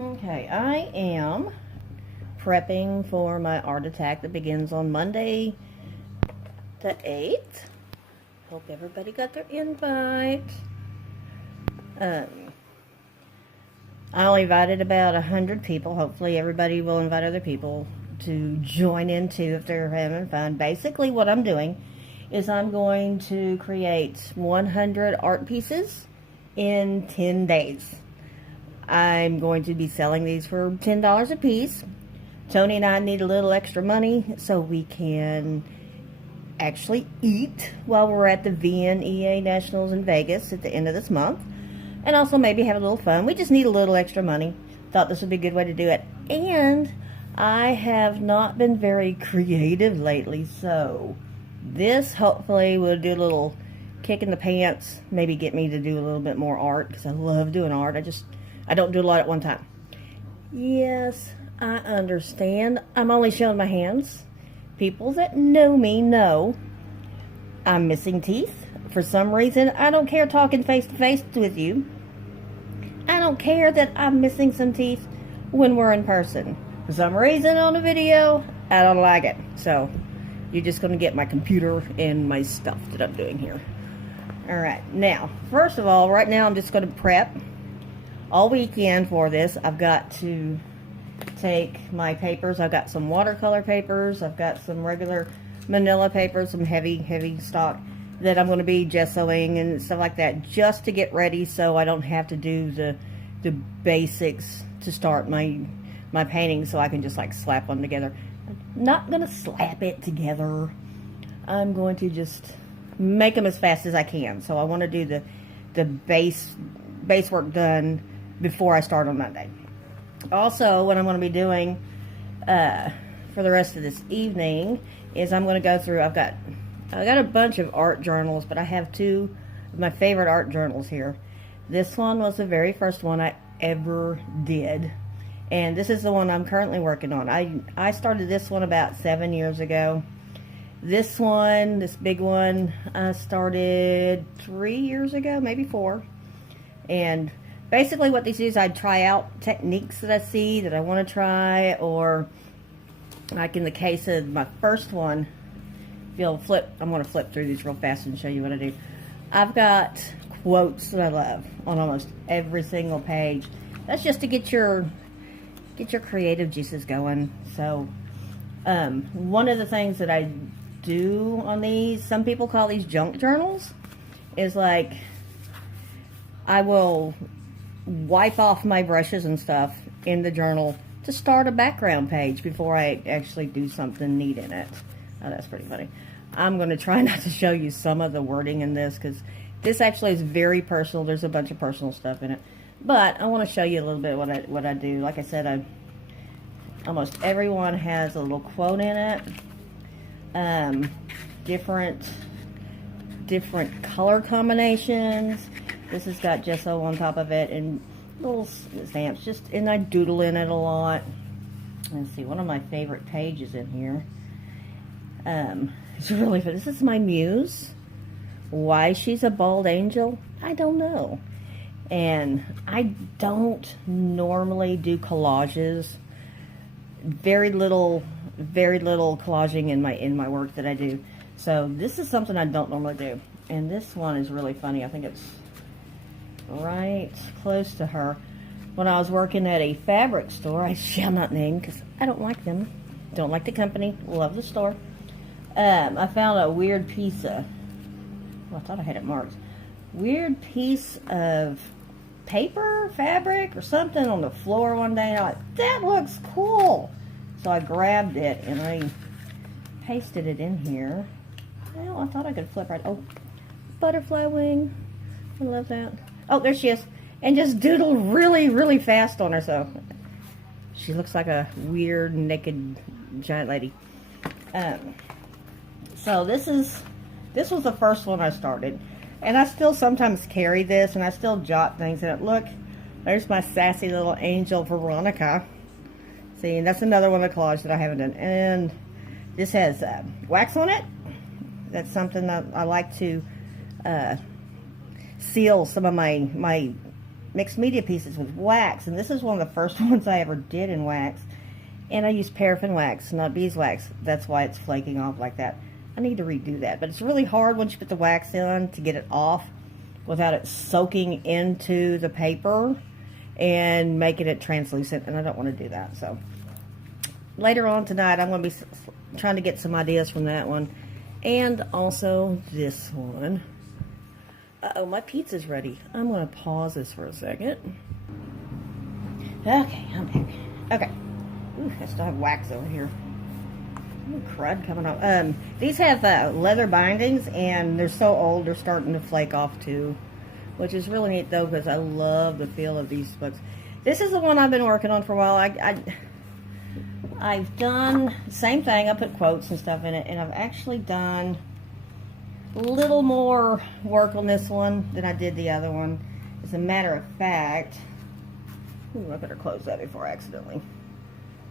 Okay, I am prepping for my art attack that begins on Monday the 8th. Hope everybody got their invite. I only invited about 100 people. Hopefully everybody will invite other people to join in too if they're having fun. Basically what I'm doing is I'm going to create 100 art pieces in 10 days. I'm going to be selling these for $10 a piece. Tony and I need a little extra money so we can actually eat while we're at the VNEA Nationals in Vegas at the end of this month. And also maybe have a little fun. We just need a little extra money. Thought this would be a good way to do it. And I have not been very creative lately, so this hopefully will do a little kick in the pants. Maybe get me to do a little bit more art because I love doing art. I don't do a lot at one time. Yes, I understand. I'm only showing my hands. People that know me know I'm missing teeth. For some reason, I don't care talking face to face with you. I don't care that I'm missing some teeth when we're in person. For some reason on the video, I don't like it. So, you're just going to get my computer and my stuff that I'm doing here. Alright, now, first of all, right now I'm just going to prep. All weekend for this, I've got to take my papers. I've got some watercolor papers. I've got some regular manila papers, some heavy stock that I'm going to be gessoing and stuff like that just to get ready so I don't have to do the basics to start my painting, so I can just like slap them together. I'm not going to slap it together. I'm going to just make them as fast as I can. So I want to do the base work done before I start on Monday. Also, what I'm going to be doing for the rest of this evening is I'm going to go through, I've got a bunch of art journals, but I have two of my favorite art journals here. This one was the very first one I ever did, and this is the one I'm currently working on. I started this one about 7 years ago. This one, this big one, I started 3 years ago, maybe 4. And basically what these do is I try out techniques that I see that I want to try, or like in the case of my first one, I'm going to flip through these real fast and show you what I do. I've got quotes that I love on almost every single page. That's just to get your creative juices going. So one of the things that I do on these, some people call these junk journals, is like I will wipe off my brushes and stuff in the journal to start a background page before I actually do something neat in it. Oh, that's pretty funny. I'm going to try not to show you some of the wording in this because this actually is very personal. There's a bunch of personal stuff in it. But I want to show you a little bit what I do. Like I said, almost everyone has a little quote in it. Different color combinations. This has got gesso on top of it and little stamps. And I doodle in it a lot. Let's see, one of my favorite pages in here. It's really fun. This is my muse. Why she's a bald angel, I don't know. And I don't normally do collages. Very little collaging in my work that I do. So this is something I don't normally do. And this one is really funny. I think it's right close to her. When I was working at a fabric store, I shall not name because I don't like them. Don't like the company. Love the store. I found a weird piece of, well, I thought I had it marked. Weird piece of paper, fabric, or something on the floor one day. And I thought, that looks cool. So I grabbed it and I pasted it in here. Well, I thought I could flip right. Oh, butterfly wing. I love that. Oh, there she is. And just doodle really fast on her. So she looks like a weird, naked, giant lady. So this was the first one I started. And I still sometimes carry this, and I still jot things in it. Look, there's my sassy little angel Veronica. See, and that's another one of the collage that I haven't done. And this has wax on it. That's something that I like to seal some of my mixed media pieces with wax, and this is one of the first ones I ever did in wax. And I used paraffin wax, not beeswax. That's why it's flaking off like that. I need to redo that, but it's really hard once you put the wax in to get it off without it soaking into the paper and making it translucent, and I don't want to do that. So later on tonight, I'm going to be trying to get some ideas from that one, and also this one. Uh-oh, my pizza's ready. I'm going to pause this for a second. Okay, I'm back. Okay. Ooh, I still have wax over here. Ooh, crud coming off. These have leather bindings, and they're so old, they're starting to flake off too, which is really neat though, because I love the feel of these books. This is the one I've been working on for a while. I've done the same thing. I put quotes and stuff in it, and I've actually done a little more work on this one than I did the other one. As a matter of fact, ooh, I better close that before I accidentally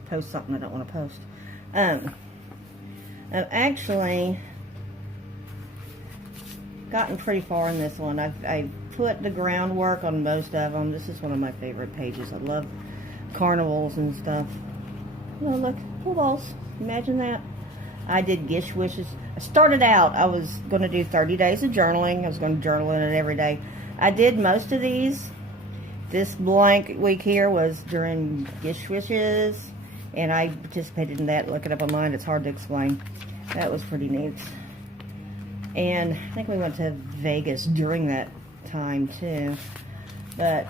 post something I don't want to post. I've actually gotten pretty far in this one. I've put the groundwork on most of them. This is one of my favorite pages. I love carnivals and stuff. Oh, look, pool balls. Imagine that. I did Gish Wishes. I started out, I was going to do 30 days of journaling. I was going to journal in it every day. I did most of these. This blank week here was during Gish Wishes, and I participated in that. Look it up online. It's hard to explain. That was pretty neat. And I think we went to Vegas during that time too. But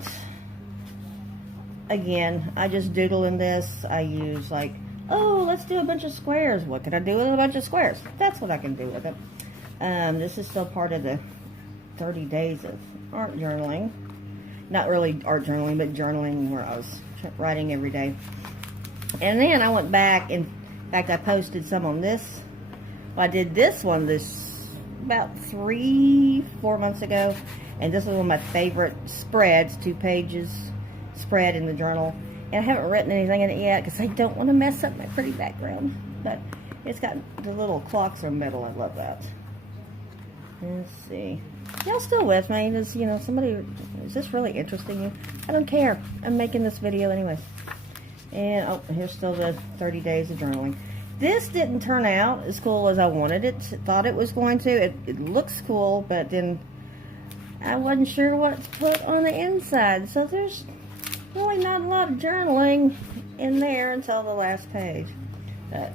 again, I just doodle in this. I use like, oh, let's do a bunch of squares. What can I do with a bunch of squares? That's what I can do with it. This is still part of the 30 days of art journaling. Not really art journaling, but journaling where I was writing every day. And then I went back, in fact, I posted some on this. Well, I did this one about 3-4 months ago, and this is one of my favorite spreads, 2 pages spread in the journal. And I haven't written anything in it yet because I don't want to mess up my pretty background. But it's got the little clocks are metal. I love that. Let's see. Y'all still with me? Does, you know, somebody, is this really interesting you? I don't care. I'm making this video anyways. And, oh, here's still the 30 days of journaling. This didn't turn out as cool as I wanted it, thought it was going to. It looks cool, but then I wasn't sure what to put on the inside. So there's really not a lot of journaling in there until the last page. But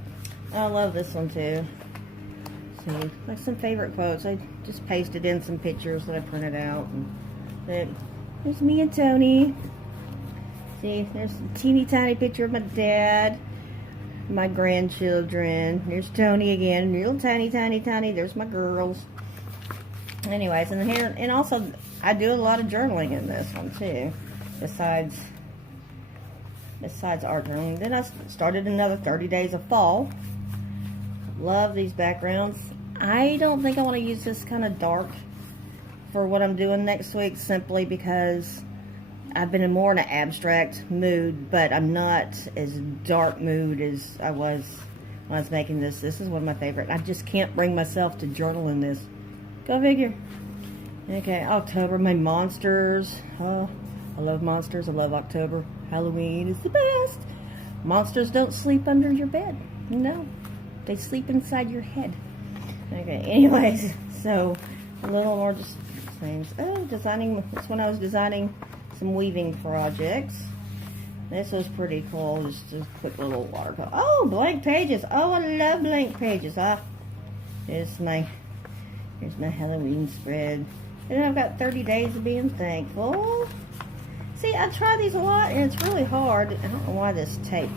I love this one too. See, like some favorite quotes. I just pasted in some pictures that I printed out. And there's me and Tony. See, there's a teeny tiny picture of my dad, my grandchildren. There's Tony again, real tiny. There's my girls. Anyways, and here, and also I do a lot of journaling in this one too, besides art journaling. Then I started another 30 days of fall. Love these backgrounds. I don't think I want to use this kind of dark for what I'm doing next week, simply because I've been in more in an abstract mood, but I'm not as dark mood as I was when I was making this. This is one of my favorite. I just can't bring myself to journal in this. Go figure. Okay, October, my monsters. Oh, I love monsters. I love October. Halloween is the best. Monsters don't sleep under your bed. No, they sleep inside your head. Okay, anyways, so a little more just things. Oh, designing. That's when I was designing some weaving projects. This was pretty cool. Just a quick little watercolor. Oh, blank pages. Oh, I love blank pages. Here's my Halloween spread. And then I've got 30 days of being thankful. See, I try these a lot, and it's really hard. I don't know why this tape.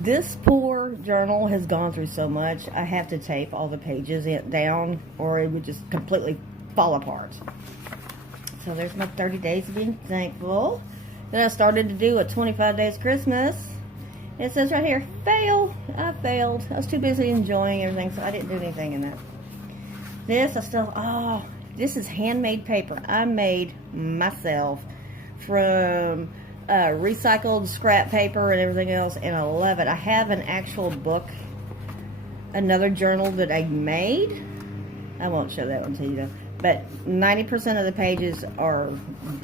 This poor journal has gone through so much. I have to tape all the pages down, or it would just completely fall apart. So there's my 30 days of being thankful. Then I started to do a 25 days Christmas. It says right here, fail. I failed. I was too busy enjoying everything, so I didn't do anything in that. This, this is handmade paper. I made myself from recycled scrap paper and everything else, and I love it. I have an actual book, another journal that I made. I won't show that one to you though. But 90% of the pages are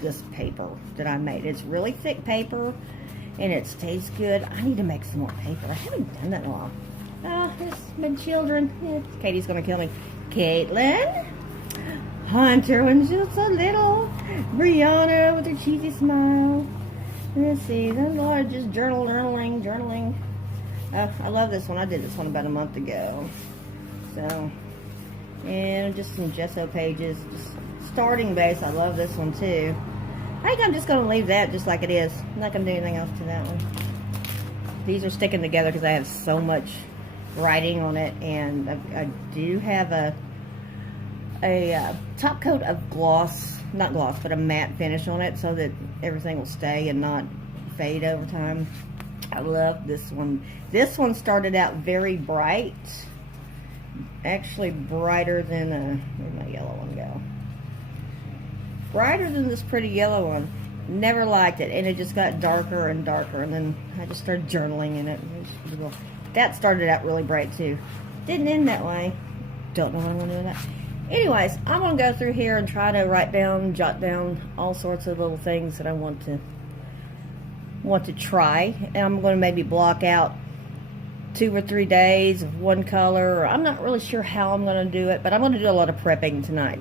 this paper that I made. It's really thick paper, and it stays good. I need to make some more paper. I haven't done that in a while. There's my children. Yeah, Katie's gonna kill me. Caitlin, Hunter when she was so little, Brianna with her cheesy smile. Let's see, then Laura just journaling. I love this one. I did this one about a month ago. So, and just some gesso pages, just starting base. I love this one too. I think I'm just going to leave that just like it is. I'm not going to do anything else to that one. These are sticking together because I have so much writing on it, and I do have a top coat of gloss, not gloss, but a matte finish on it so that everything will stay and not fade over time. I love this one. This one started out very bright, actually brighter than where'd my yellow one go? Brighter than this pretty yellow one. Never liked it, and it just got darker and darker, and then I just started journaling in it. That started out really bright too. Didn't end that way. Don't know what I'm going to do with that. Anyways, I'm going to go through here and try to jot down all sorts of little things that I want to try. And I'm going to maybe block out 2 or 3 days of one color. Or I'm not really sure how I'm going to do it, but I'm going to do a lot of prepping tonight.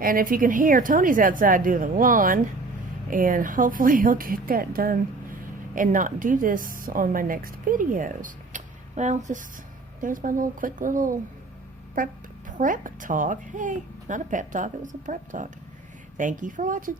And if you can hear, Tony's outside doing the lawn, and hopefully he'll get that done and not do this on my next videos. Well, there's my quick little prep talk. Hey, not a pep talk, it was a prep talk. Thank you for watching.